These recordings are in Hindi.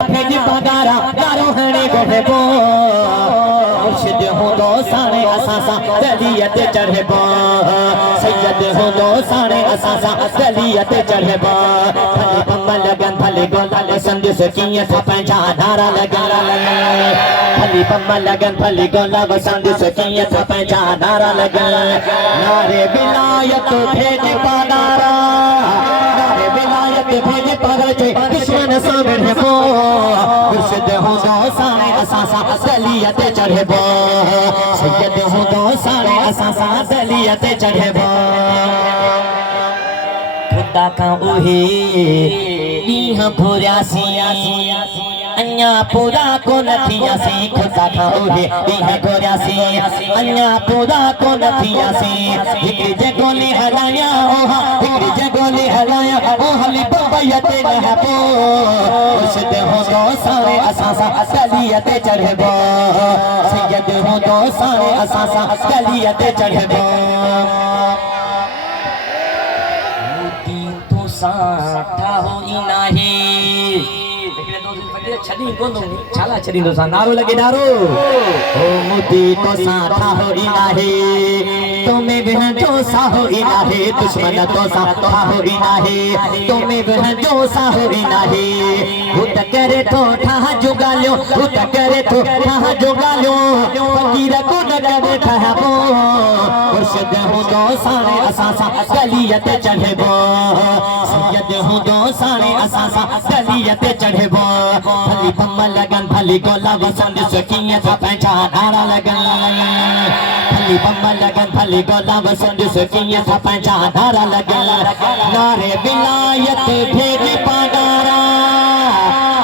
भेज पगारा गारो हणे गहबो मुर्शिद हो दो सारे असासा दलियत चढ़बो सैयद हो दो सारे असासा दलियत चढ़बो भले बम लगन भले गोला संदेश किए था पंजा धारा लगन भले बम लगन भले गोला संदेश किए था पंजा धारा लगन नारे विलायत भेज पगारा नारे विलायत भेज पगारा दुश्मन सामने हो मुर्शिद हो दो सारे असासा दलियत चढ़बो सैयद हो दो सारे असासा दलियत चढ़बो खुदा का उही नीह भोरासी अन्या पूरा को नथियासी खुदा का उही नीह भोरासी अन्या पूरा को नथियासी हिकड़ी जगोली हलाया ओहा हिकड़ी जगोली हलाया ओ हली बबयते नहबो मुर्शिद हो दो सारे असासा दलियत चढ़बो सैयद हो दो सारे असासा दलियत चढ़बो मोती तो साठा हो इनाहे छड़ी गोंदो छाला छड़ी दो सा नारो लगे नारो ओ मोती तो साठा हो इनाहे तुम्हें बहन जो सा हो इनाहे दुश्मन तो सा हो इनाहे तुम्हें बहन जो सा हो इनाहे उत करे तो ठा जुगा लो उत करे तो ठा जुगा लो फकीर को न करे ठहबो मुर्शिद हो दो सारे असासा दलियत चढ़बो सैयद हो दो सारे असासा दलियत चढ़बो भली बम लगन भली गोला वसंत सकिए था पंचा धारा लगन भली बम लगन भली गोला वसंत सकिए था पंचा धारा लगन नारे विलायत भेज पगारा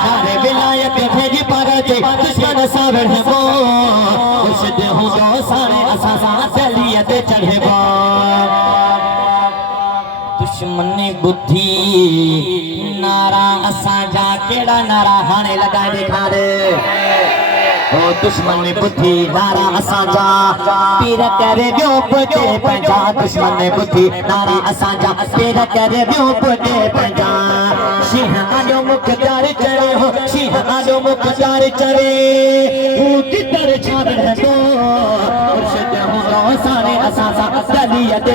नारे विलायत भेज पगारा दुश्मन सावड़ हो मुर्शिद हो दो सारे असासा दलियत चढ़बो दुश्मन बुद्धि नारा असा जा केड़ा नारा हाने लगाए दिखा दे ओ दुश्मन बुद्धि नारा असा जा पीर करे ब्यो पटे पंजा दुश्मन बुद्धि नारा असा जा पीर करे ब्यो पटे पंजा सिंह आजो मुख चार चढ़े हो सिंह आजो मुख चार चढ़े तू किधर छाड़ है तो मुर्शिद हो सारे असा दलियत